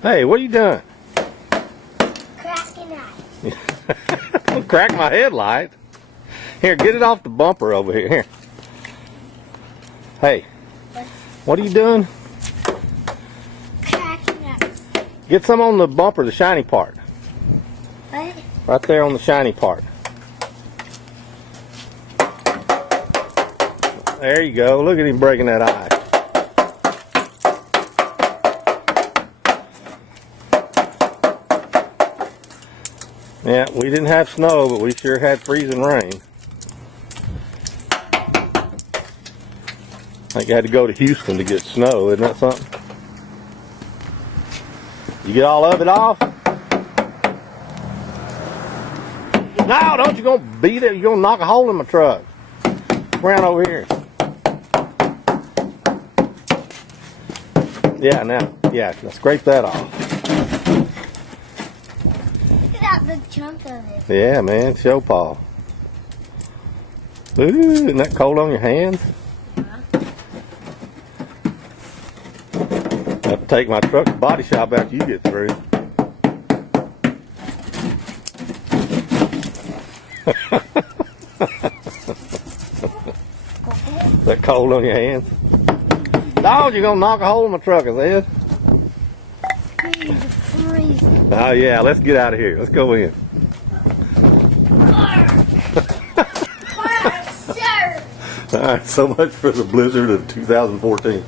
Hey, what are you doing? Cracking eyes. Don't crack my headlight. Here, get it off the bumper over here. Here. Hey, what are you doing? Cracking eyes. Get some on the bumper, the shiny part. What? Right there on the shiny part. There you go. Look at him breaking that eye. Yeah, we didn't have snow, but we sure had freezing rain. I think you had to go to Houston to get snow, isn't that something? You get all of it off? No, don't you gonna beat it? You're gonna knock a hole in my truck. Come around over here. Yeah, now scrape that off. Look at that big chunk of it. Yeah, man, show paw. Ooh, isn't that cold on your hands? I have to take my truck to the body shop after you get through. Is that cold on your hands? Dog, you're gonna knock a hole in my truck, I said. It's freezing. Oh yeah, let's get out of here. Let's go in. Sir. All right, so much for the blizzard of 2014.